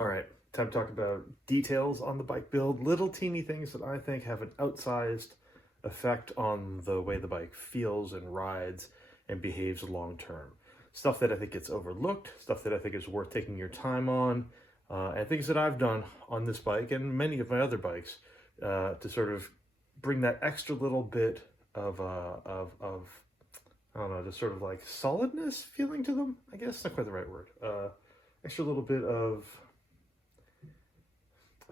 All right, time to talk about details on the bike build. Little teeny things that I think have an outsized effect on the way the bike feels and rides and behaves long term. Stuff that I think gets overlooked, stuff that I think is worth taking your time on, and things that I've done on this bike and many of my other bikes to sort of bring that extra little bit of I don't know, just sort of like solidness feeling to them. I guess not quite the right word. Extra little bit of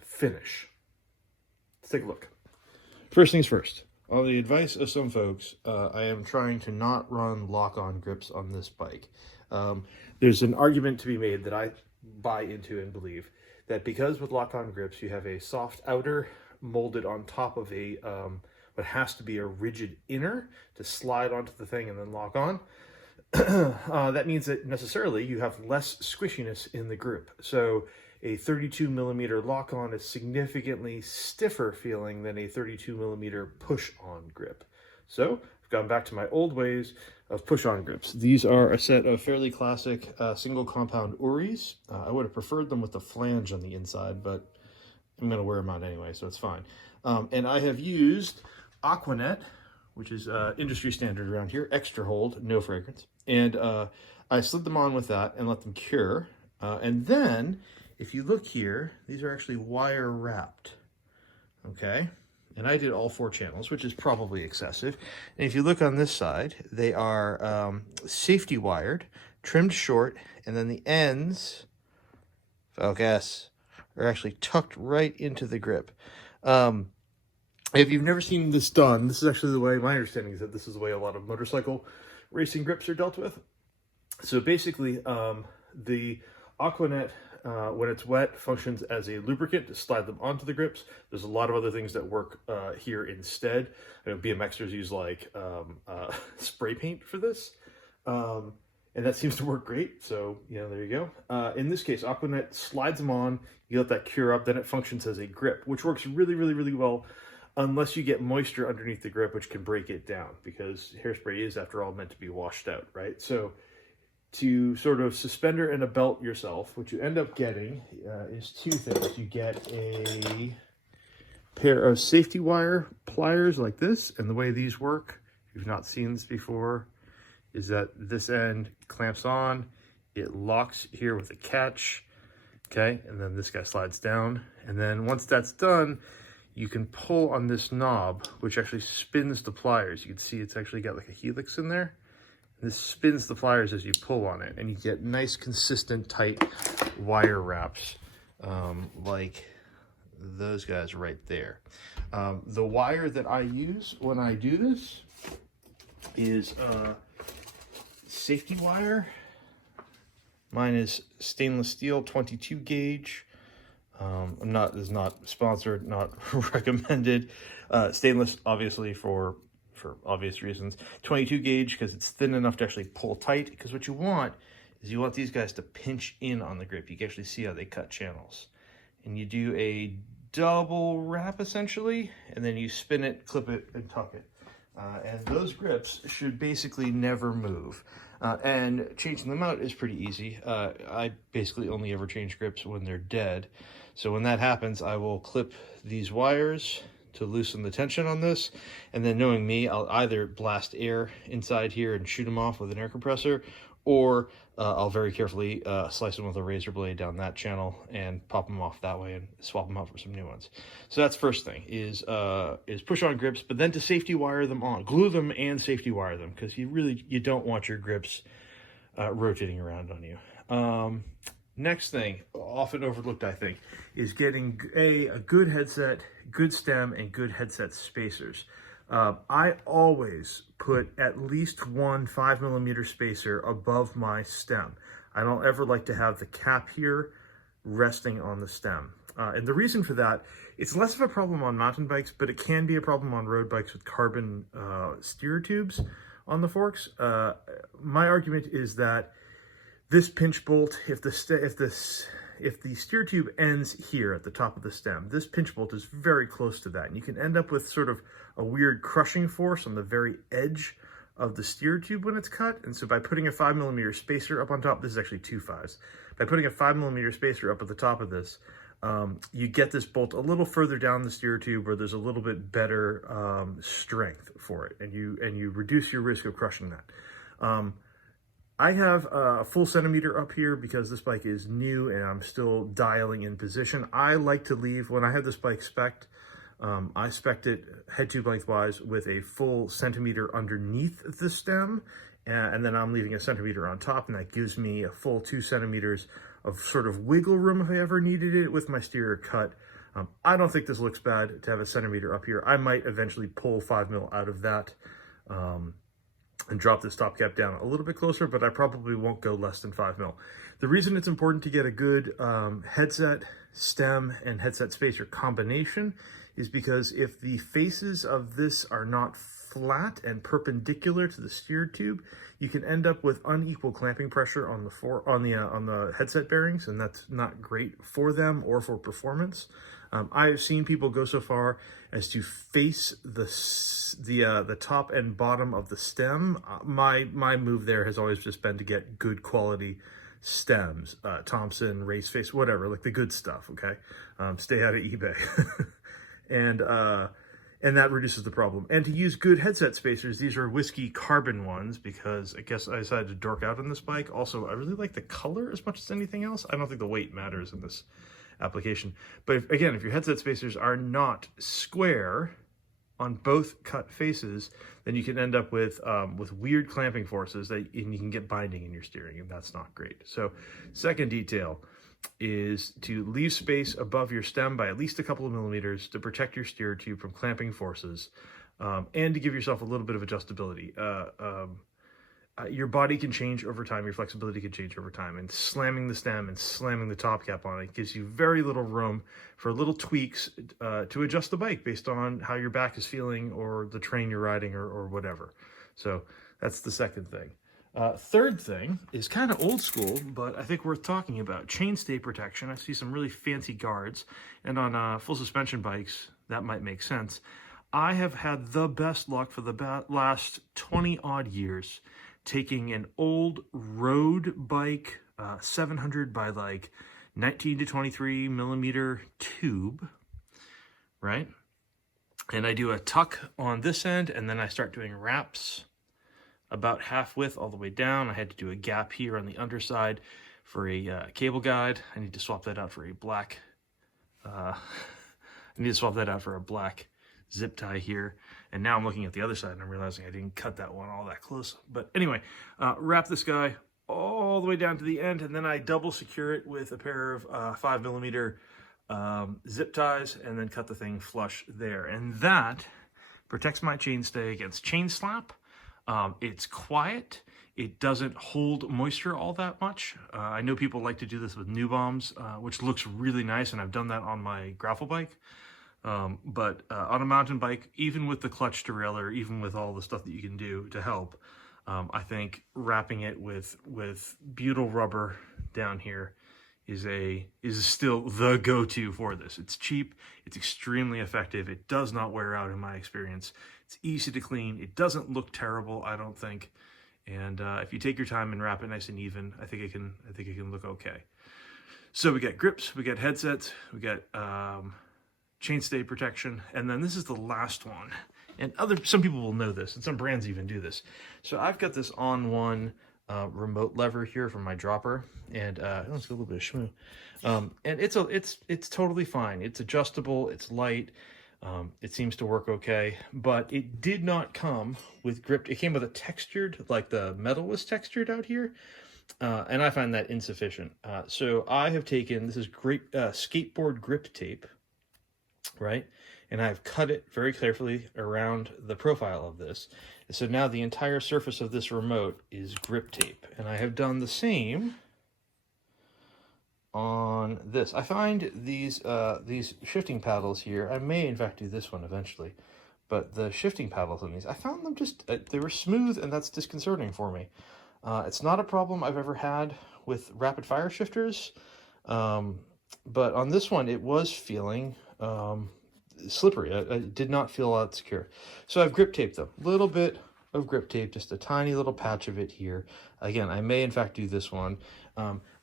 finish. Let's take a look. First things first. On the advice of some folks, I am trying to not run lock-on grips on this bike. There's an argument to be made that I buy into and believe that because with lock-on grips you have a soft outer molded on top of a what has to be a rigid inner to slide onto the thing and then lock on. That means that necessarily you have less squishiness in the grip. So a 32 millimeter lock-on is significantly stiffer feeling than a 32 millimeter push-on grip. So I've gone back to my old ways of push-on grips. These are a set of fairly classic single compound Uris. I would have preferred them with the flange on the inside, but I'm going to wear them out anyway, so it's fine. And I have used Aquanet, which is industry standard around here, extra hold, no fragrance. And I slid them on with that and let them cure. And then, if you look here, these are actually wire wrapped, okay? And I did all 4 channels, which is probably excessive. And if you look on this side, they are safety wired, trimmed short, and then the ends, focus, are actually tucked right into the grip. If you've never seen this done, this is actually the way, my understanding is that this is the way a lot of motorcycle racing grips are dealt with. So basically, the Aquanet, when it's wet, functions as a lubricant to slide them onto the grips. There's a lot of other things that work here instead. BMXers use like spray paint for this. And that seems to work great. So, there you go. In this case, Aquanet slides them on, you let that cure up, then it functions as a grip, which works really, really, really well unless you get moisture underneath the grip, which can break it down because hairspray is, after all, meant to be washed out, right? So to sort of suspender and a belt yourself, what you end up getting is 2 things. You get a pair of safety wire pliers like this, and the way these work, if you've not seen this before, is that this end clamps on, it locks here with a catch, okay, and then this guy slides down, and then once that's done, you can pull on this knob, which actually spins the pliers. You can see it's actually got like a helix in there. This spins the pliers as you pull on it, and you get nice, consistent, tight wire wraps like those guys right there. The wire that I use when I do this is safety wire. Mine is stainless steel 22 gauge. This is not sponsored, not recommended. Stainless, obviously, for obvious reasons. 22 gauge because it's thin enough to actually pull tight. Because what you want is you want these guys to pinch in on the grip. You can actually see how they cut channels. And you do a double wrap essentially, and then you spin it, clip it, and tuck it. And those grips should basically never move. And changing them out is pretty easy. I basically only ever change grips when they're dead. So when that happens, I will clip these wires to loosen the tension on this. And then knowing me, I'll either blast air inside here and shoot them off with an air compressor, or I'll very carefully slice them with a razor blade down that channel and pop them off that way and swap them out for some new ones. So that's first thing, is push on grips, but then to safety wire them on. Glue them and safety wire them, because you don't want your grips rotating around on you. Next thing, often overlooked I think, is getting a good headset, good stem, and good headset spacers. I always put at least one 5mm spacer above my stem. I don't ever like to have the cap here resting on the stem. And the reason for that, it's less of a problem on mountain bikes, but it can be a problem on road bikes with carbon steer tubes on the forks. My argument is that this pinch bolt, if the steer tube ends here at the top of the stem, this pinch bolt is very close to that, and you can end up with sort of a weird crushing force on the very edge of the steer tube when it's cut. And so by putting a 5mm spacer up on top, this is actually 2 5s. By putting a 5mm spacer up at the top of this, you get this bolt a little further down the steer tube where there's a little bit better strength for it, and you reduce your risk of crushing that. I have a full centimeter up here because this bike is new and I'm still dialing in position. I like to leave, when I have this bike spec'd, I spec'd it head tube lengthwise with a full centimeter underneath the stem, and then I'm leaving a centimeter on top, and that gives me a full 2 centimeters of sort of wiggle room if I ever needed it with my steer cut. I don't think this looks bad to have a centimeter up here. I might eventually pull 5mm out of that and drop this top cap down a little bit closer, but I probably won't go less than 5mm. The reason it's important to get a good headset, stem, and headset spacer combination is because if the faces of this are not flat and perpendicular to the steer tube, you can end up with unequal clamping pressure on the headset bearings, and that's not great for them or for performance. I've seen people go so far as to face the top and bottom of the stem. My move there has always just been to get good quality stems, Thompson, Raceface, whatever, like the good stuff. Okay, stay out of eBay, and that reduces the problem. And to use good headset spacers, these are Whiskey carbon ones, because I guess I decided to dork out on this bike. Also, I really like the color as much as anything else. I don't think the weight matters in this application. But if your headset spacers are not square on both cut faces, then you can end up with weird clamping forces and you can get binding in your steering, and that's not great. So second detail is to leave space above your stem by at least a couple of millimeters to protect your steer tube from clamping forces, and to give yourself a little bit of adjustability. Your body can change over time, your flexibility can change over time, and slamming the stem and slamming the top cap on it gives you very little room for little tweaks to adjust the bike based on how your back is feeling or the terrain you're riding or whatever. So that's the second thing. Third thing is kind of old school, but I think worth talking about. Chainstay protection. I see some really fancy guards, and on full suspension bikes, that might make sense. I have had the best luck for the last 20 odd years taking an old road bike, 700 by like 19 to 23 millimeter tube, right? And I do a tuck on this end, and then I start doing wraps about half width all the way down. I had to do a gap here on the underside for a cable guide. I need to swap that out for a black, zip tie here. And now I'm looking at the other side and I'm realizing I didn't cut that one all that close. But anyway, wrap this guy all the way down to the end, and then I double secure it with a pair of 5mm zip ties, and then cut the thing flush there. And that protects my chainstay against chain slap. It's quiet. It doesn't hold moisture all that much. I know people like to do this with new bombs, which looks really nice, and I've done that on my gravel bike. But on a mountain bike, even with the clutch derailleur, even with all the stuff that you can do to help, I think wrapping it with butyl rubber down here is still the go-to for this. It's cheap, it's extremely effective, it does not wear out in my experience. It's easy to clean, it doesn't look terrible, I don't think. And if you take your time and wrap it nice and even, I think it can look okay. So we got grips, we got headsets, we got chainstay protection, and then this is the last one. And some people will know this, and some brands even do this. So I've got this On1 remote lever here from my dropper, and let's get a little bit of shmoo. And it's totally fine. It's adjustable, it's light, it seems to work okay, but it did not come with grip. It came with a textured, like the metal was textured out here, and I find that insufficient. So I have taken, this is great skateboard grip tape, right? And I've cut it very carefully around the profile of this. So now the entire surface of this remote is grip tape. And I have done the same on this. I find these shifting paddles here, I may in fact do this one eventually, but the shifting paddles on these, I found them just, they were smooth, and that's disconcerting for me. It's not a problem I've ever had with rapid fire shifters, but on this one it was feeling slippery. I did not feel that secure. So I've grip taped them a little bit of grip tape, just a tiny little patch of it here. Again, I may in fact do this one.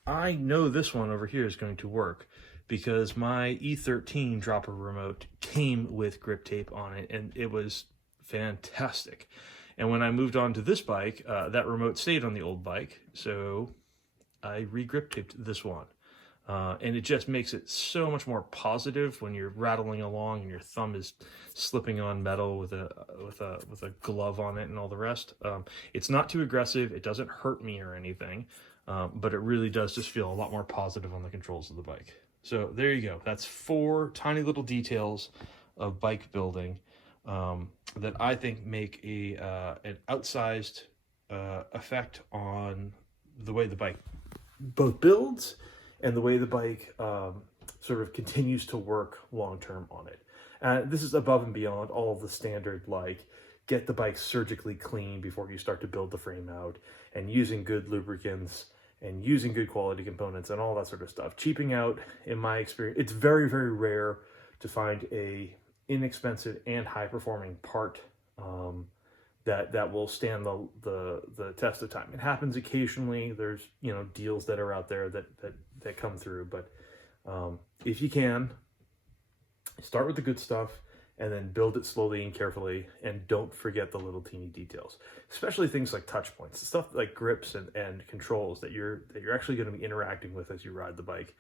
I know this one over here is going to work because my E13 dropper remote came with grip tape on it, and it was fantastic. And when I moved on to this bike, that remote stayed on the old bike, so I re-grip taped this one. And it just makes it so much more positive when you're rattling along and your thumb is slipping on metal with a glove on it and all the rest. It's not too aggressive. It doesn't hurt me or anything, but it really does just feel a lot more positive on the controls of the bike. So there you go. That's 4 tiny little details of bike building that I think make an outsized effect on the way the bike both builds and the way the bike sort of continues to work long-term on it. This is above and beyond all of the standard, like, get the bike surgically clean before you start to build the frame out, and using good lubricants, and using good quality components, and all that sort of stuff. Cheaping out, in my experience, it's very, very rare to find a inexpensive and high-performing part that will stand the test of time. It happens occasionally. There's, you know, deals that are out there that come through, but if you can, start with the good stuff and then build it slowly and carefully, and don't forget the little teeny details, especially things like touch points, stuff like grips and controls that you're actually going to be interacting with as you ride the bike,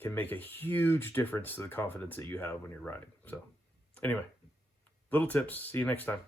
can make a huge difference to the confidence that you have when you're riding. So anyway, little tips. See you next time.